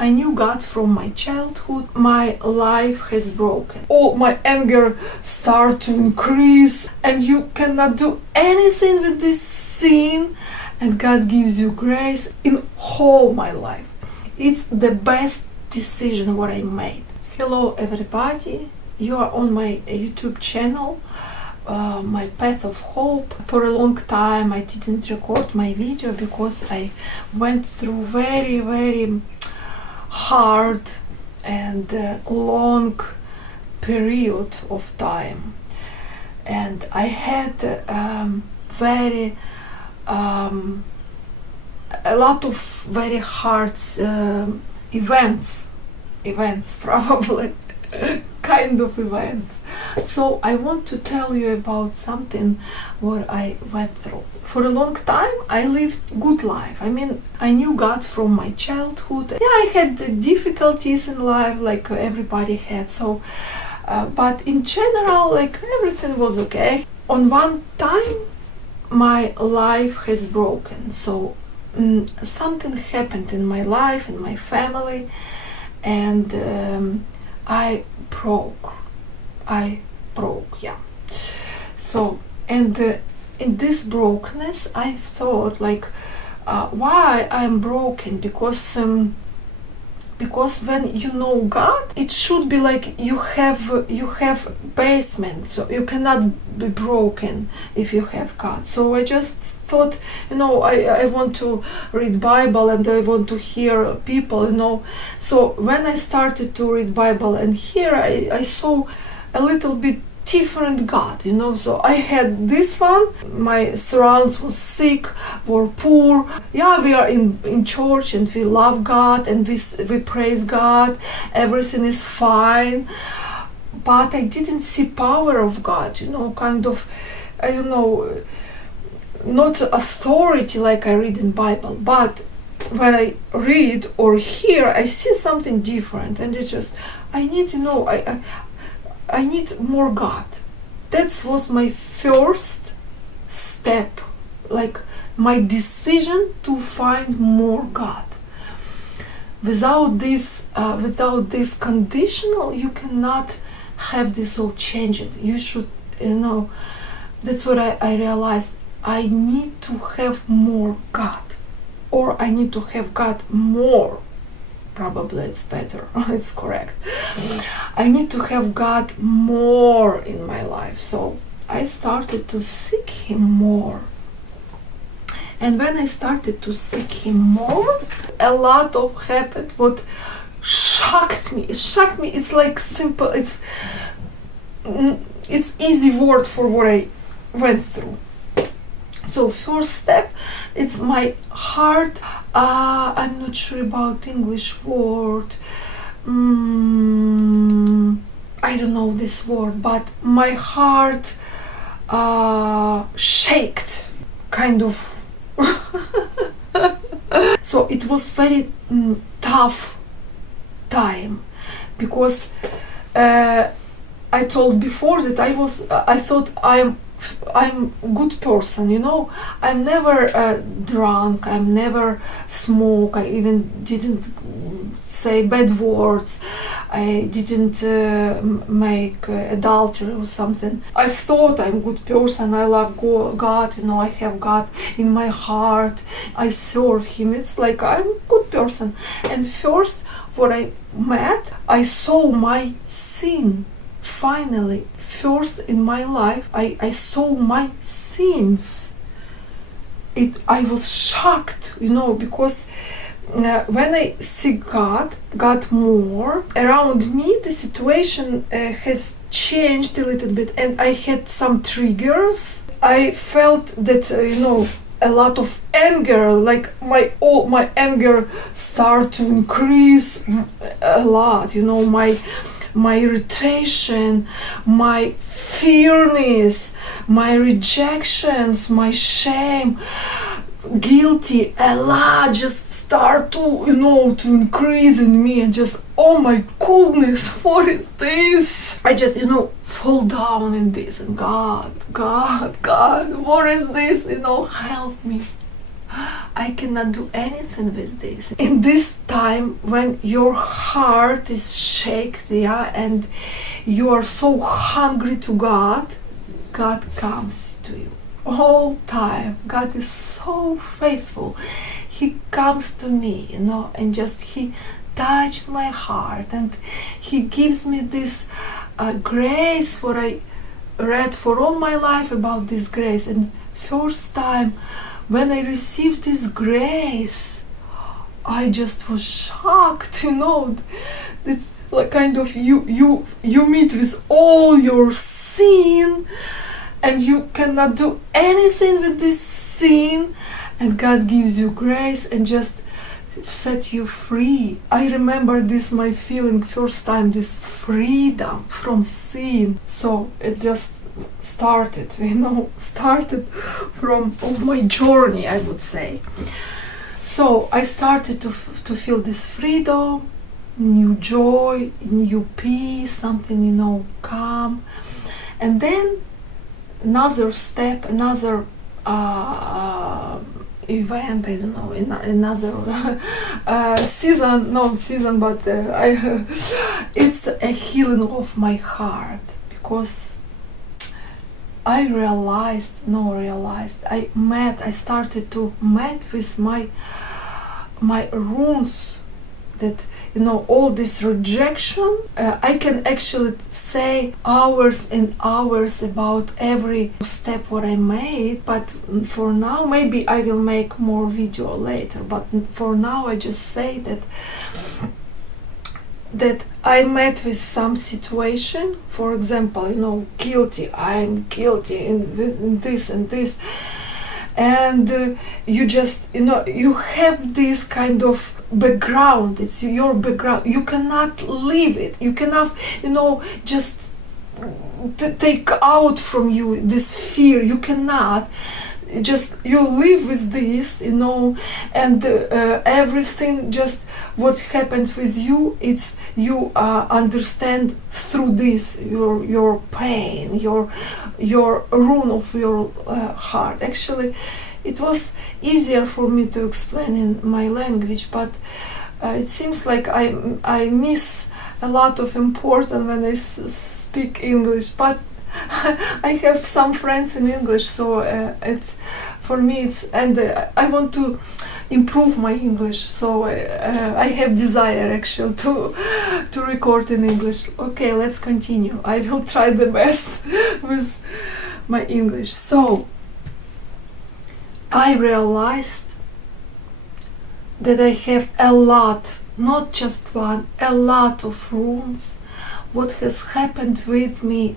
I knew God from my childhood. My life has broken. All my anger start to increase, and you cannot do anything with this sin, and God gives you grace in whole my life. It's the best decision what I made. Hello everybody, you are on my YouTube channel, my path of hope. For a long time I didn't record my video because I went through very hard and long period of time, and I had a lot of very hard events probably kind of events. So I want to tell you about something what I went through. For a long time I lived good life. I mean, I knew God from my childhood. Yeah, I had difficulties in life like everybody had, so but in general, like, everything was okay. On one time my life has broken, so something happened in my life, in my family, and I broke, yeah. So, and in this brokenness I thought, like, why I'm broken? Because when you know God, it should be like you have basement, so you cannot be broken if you have God. So I just thought, I want to read Bible and I want to hear people, So when I started to read Bible and hear, I saw a little bit different God, so I had this one, my surrounds was sick, were poor. Yeah, we are in church and we love God and we praise God, everything is fine, but I didn't see power of God, kind of, I don't know, not authority like I read in Bible, but when I read or hear, I see something different, and it's just, I need, I need more God. That was my first step, like my decision to find more God. Without this conditional, you cannot have this all changes. You should, that's what I realized. I need to have more God, or I need to have God more. Probably it's better, it's correct. I need to have God more in my life. So I started to seek Him more. And when I started to seek Him more, a lot of happened what shocked me. It shocked me. It's like simple, it's easy word for what I went through. So first step, it's my heart. I'm not sure about English word. I don't know this word, but my heart shaked, kind of. So it was very tough time, because I told before that I thought I'm good person, I'm never drunk, I'm never smoke, I even didn't say bad words, I didn't make adultery or something. I thought I'm good person, I love God, I have God in my heart, I serve Him, it's like I'm good person. And first when I met, I saw my sin. Finally, first in my life, I saw my sins. I was shocked, because when I see God more around me, the situation has changed a little bit, and I had some triggers. I felt that a lot of anger, like my anger start to increase a lot. My irritation, my fearness, my rejections, my shame, guilty, a lot just start to increase in me, and just, oh my goodness, what is this? I just, fall down in this, and God, what is this? Help me. I cannot do anything with this. In this time when your heart is shaken, yeah, and you are so hungry to God, God comes to you all time. God is so faithful. He comes to me, you know, and just He touched my heart, and He gives me this grace. What I read for all my life about this grace, and first time when I received this grace, I just was shocked, you know. It's like kind of you meet with all your sin, and you cannot do anything with this sin, and God gives you grace and just set you free. I remember this, my feeling first time, this freedom from sin. So it just started, you know, started from of my journey, I would say. So I started to feel this freedom, new joy, new peace, something, you know, calm. And then another step, another event, I don't know, another season, not season, but it's a healing of my heart, because I I started to meet with my wounds, that, you know, all this rejection. I can actually say hours and hours about every step what I made, but for now, maybe I will make more video later, but for now I just say that I met with some situation, for example, you know, guilty, I'm guilty in this and this, and you just, you know, you have this kind of background, it's your background, you cannot leave it, you cannot, you know, just take out from you this fear, you cannot, just you live with this, you know, and everything, just what happened with you, it's you understand through this, your pain, your ruin of your heart. Actually, it was easier for me to explain in my language, but it seems like I miss a lot of important when I speak English, but I have some friends in English, so it's for me it's, and I want to improve my English, so I have desire actually to record in English. Okay, let's continue. I will try the best with my English. So I realized that I have a lot, not just one, a lot of wounds, what has happened with me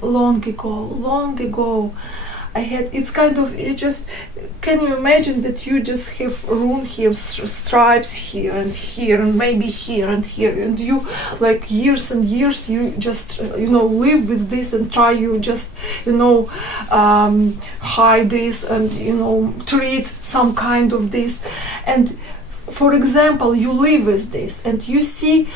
long ago. I had, it's kind of, it just, can you imagine that you just have ruin here, stripes here, and maybe here, and you, like years and years, you just, you know, live with this and try, you just, you know, hide this and, you know, treat some kind of this. And for example, you live with this and you see,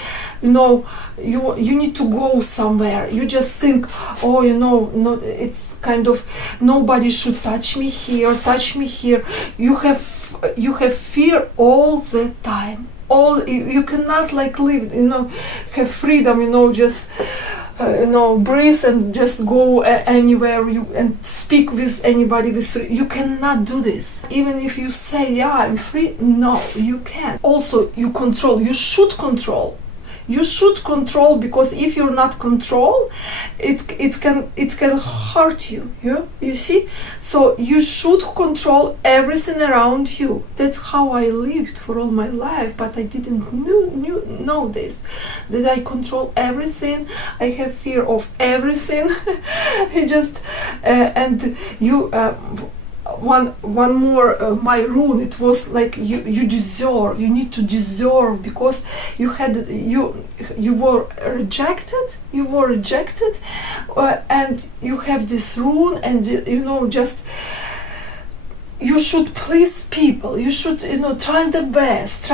you know, you need to go somewhere, you just think, oh, you know, no, it's kind of, nobody should touch me here, you have fear all the time, you cannot like live, you know, have freedom, you know, just you know, breathe and just go anywhere you and speak with anybody with free. You cannot do this. Even if you say, yeah, I'm free, no, you can't. Also, you control, you should control. You should control, because if you're not control, it can hurt you. You see. So you should control everything around you. That's how I lived for all my life. But I didn't know this. That I control everything. I have fear of everything. It just and you. One more my rule, it was like you need to deserve, because you were rejected, and you have this rule, and you know, just you should please people. You should, try the best.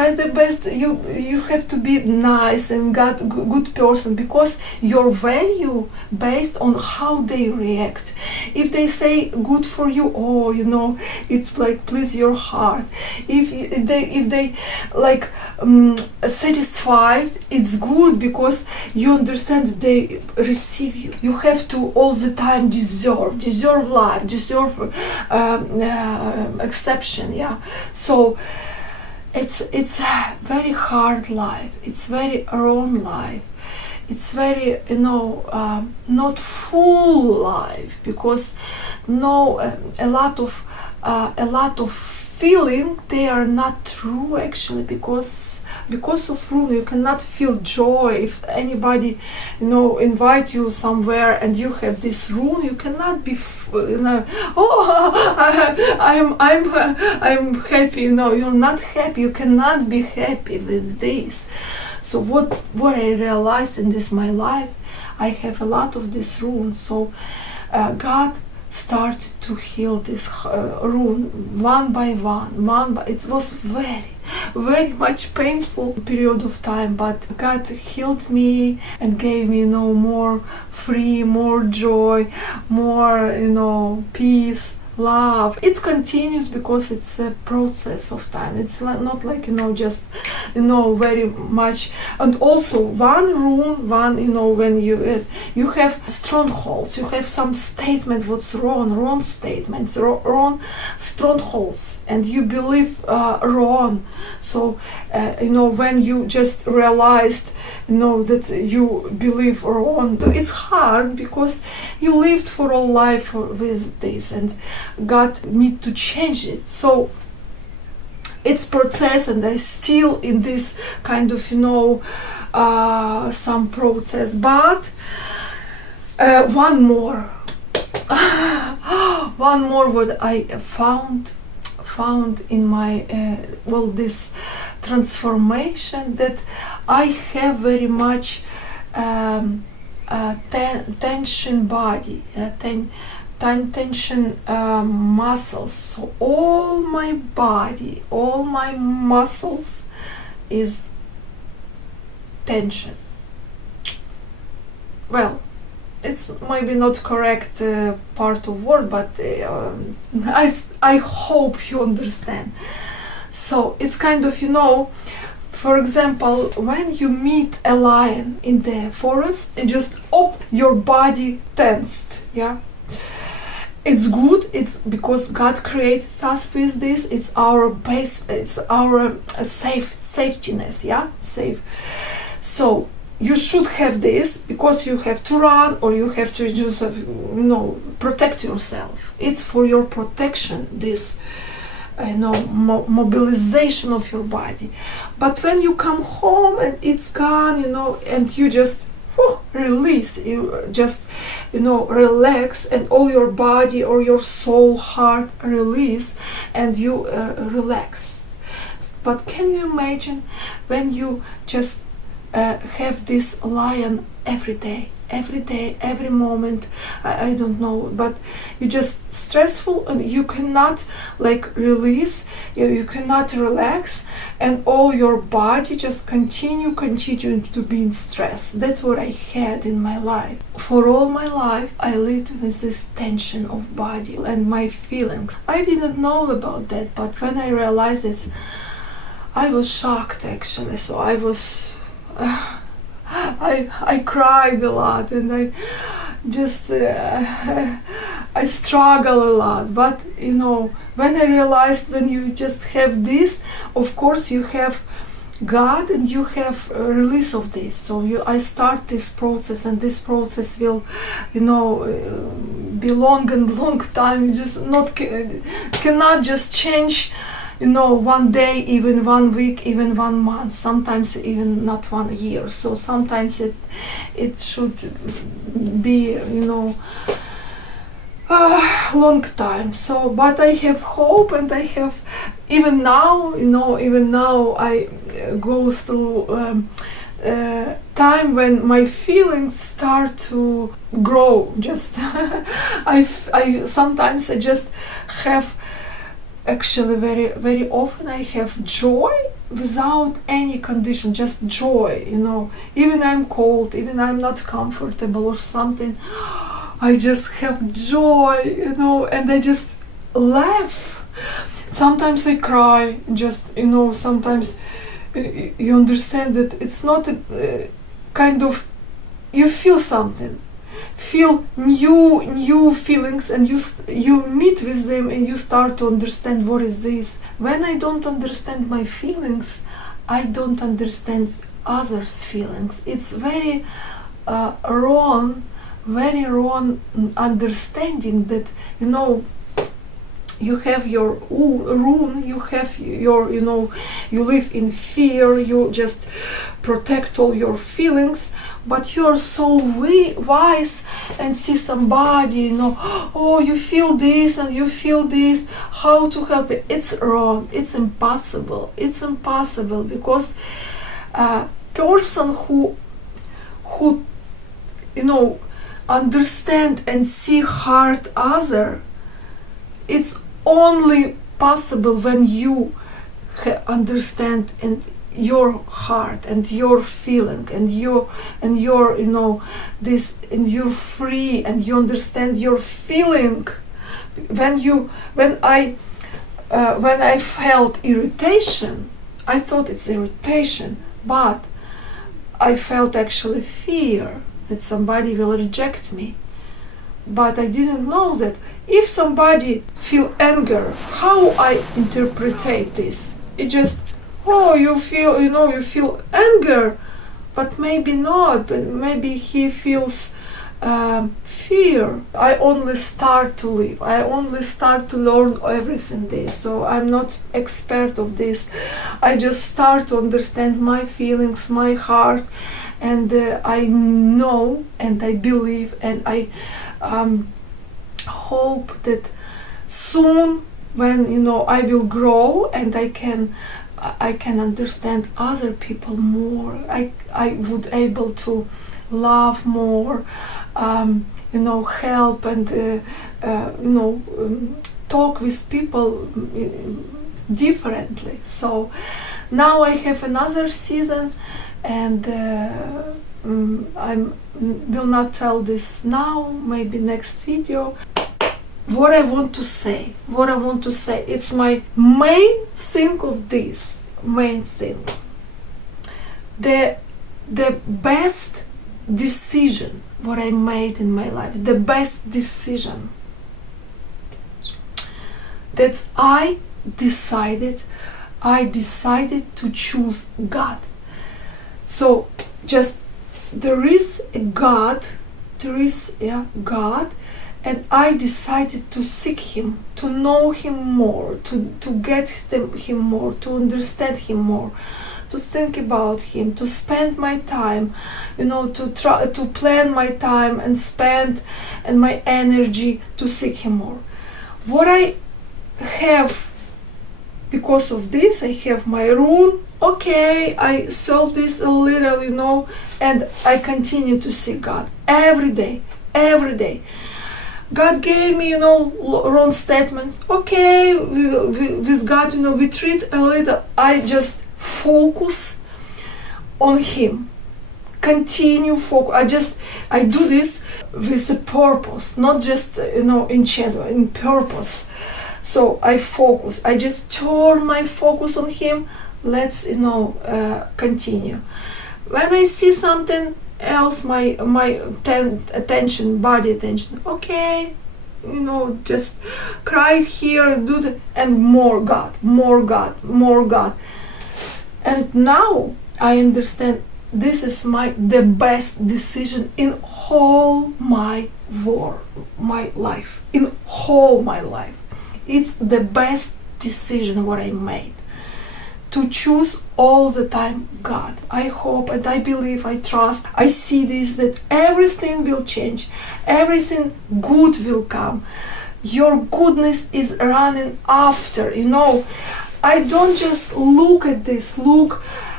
You have to be nice and good person, because your value based on how they react. If they say good for you, it's like please your heart. If they like satisfied, it's good because you understand they receive you. You have to all the time deserve life, deserve exception. Yeah, so it's a very hard life. It's very wrong life. It's very not full life, because a lot of feeling, they are not true actually, because of rule you cannot feel joy. If anybody invite you somewhere and you have this rule, you cannot be I'm happy. You're not happy. You cannot be happy with this. So what I realized in this my life, I have a lot of this runes. So God started to heal this rune one by one. It was very, very much painful period of time, but God healed me and gave me more free, more joy, more peace, love. It continues because it's a process of time. It's not like just very much. And also one rune, when you have strongholds, you have some statement what's wrong statements, wrong strongholds, and you believe wrong. So when you just realized that you believe wrong, it's hard because you lived for all life with this, and God need to change it. So it's process, and I still in this kind of some process. But one more what I found in my this transformation, that I have very much tension body, tension muscles. So all my body, all my muscles is tension. Well, it's maybe not correct part of word, but I hope you understand. So it's kind of for example, when you meet a lion in the forest, and just your body tensed, yeah. It's good. It's because God created us with this. It's our base. It's our safetiness. Yeah, safe. So you should have this because you have to run, or you have to just protect yourself. It's for your protection. This mobilization of your body. But when you come home and it's gone, and you just release, you just relax, and all your body or your soul, heart release, and you relax. But can you imagine when you just have this lion every day, every moment? I don't know, but you just stressful, and you cannot release, you cannot relax, and all your body just continue to be in stress. That's what I had in my life. For all my life I lived with this tension of body and my feelings. I didn't know about that, but when I realized it, I was shocked actually. So I was I cried a lot, and I just I struggle a lot. But when I realized, when you just have this, of course you have God, and you have a release of this. So I start this process, and this process will be long time. You just cannot just change one day, even 1 week, even 1 month, sometimes even not 1 year. So sometimes it should be long time. So but I have hope, and I have even now I go through time when my feelings start to grow. Just I sometimes I just have actually very, very often I have joy without any condition, just joy, even I'm cold, even I'm not comfortable or something, I just have joy, and I just laugh. Sometimes I cry, just, sometimes you understand that it's not a kind of, you feel something, feel new feelings, and you meet with them and you start to understand what is this. When I don't understand my feelings, I don't understand others' feelings. It's very very wrong understanding that, you have your own you have your, you live in fear, you just protect all your feelings, but you are so wise and see somebody, oh, you feel this and you feel this, how to help it. It's wrong, it's impossible, because a person who understand and see heart other, it's only possible when you understand and your heart and your feeling and your this, and you're free and you understand your feeling. When I felt irritation, I thought it's irritation, but I felt actually fear that somebody will reject me. But I didn't know that if somebody feel anger, how I interpret this. It just, oh, you feel anger, but maybe not, but maybe he feels fear. I only start to live, I only start to learn everything this, so I'm not expert of this. I just start to understand my feelings, my heart, and I know and I believe and I hope that soon, when I will grow and I can understand other people more, I would able to love more, help and talk with people differently. So now I have another season, and I will not tell this now, maybe next video. What I want to say, it's my main thing of this, the best decision what I made in my life, the best decision, that I decided to choose God. So just there is a God, God, and I decided to seek Him, to know Him more, to get Him more, to understand Him more, to think about Him, to spend my time, to try to plan my time and spend and my energy to seek Him more. What I have, because of this, I have my room. Okay, I solve this a little, and I continue to seek God every day. God gave me, wrong statements. Okay, with God, we treat a little. I just focus on Him. Continue focus. I do this with a purpose, not just, in chance, in purpose. So I focus. I just turn my focus on Him. Let's, continue. When I see something else, my attention, body attention, okay, just cry here, do that, and more God. And now I understand this is the best decision in whole my life, in whole my life. It's the best decision what I made, to choose all the time God. I hope and I believe, I trust, I see this, that everything will change, everything good will come. Your goodness is running after, I don't just look at this,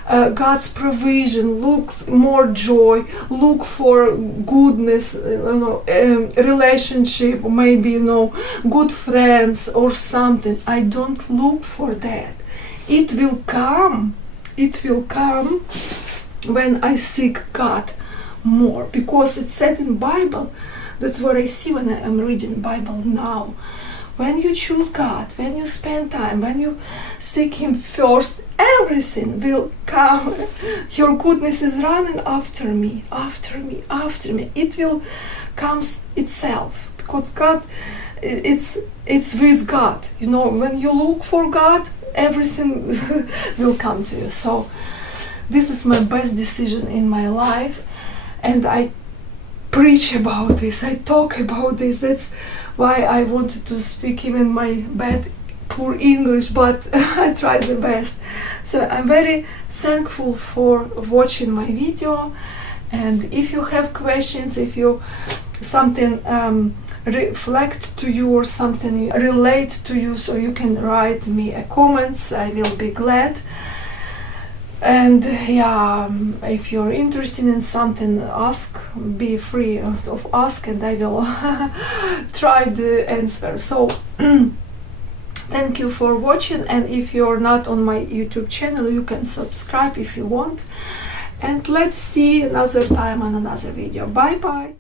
God's provision, look more joy, look for goodness, relationship, maybe good friends or something. I don't look for that. It will come. It will come when I seek God more, because it's said in Bible. That's what I see when I am reading Bible now. When you choose God, when you spend time, when you seek Him first, everything will come. Your goodness is running after me, after me, after me. It will comes itself, because God, it's with God. When you look for God, everything will come to you. So this is my best decision in my life, and I preach about this, I talk about this. That's why I wanted to speak even my bad poor English, but I tried the best. So I'm very thankful for watching my video, and if you have questions, if you something reflect to you or something relate to you, so you can write me a comments, I will be glad. And if you're interested in something, ask, be free of ask, and I will try the answer. So thank you for watching, and if you're not on my YouTube channel, you can subscribe if you want, and let's see another time on another video. Bye bye.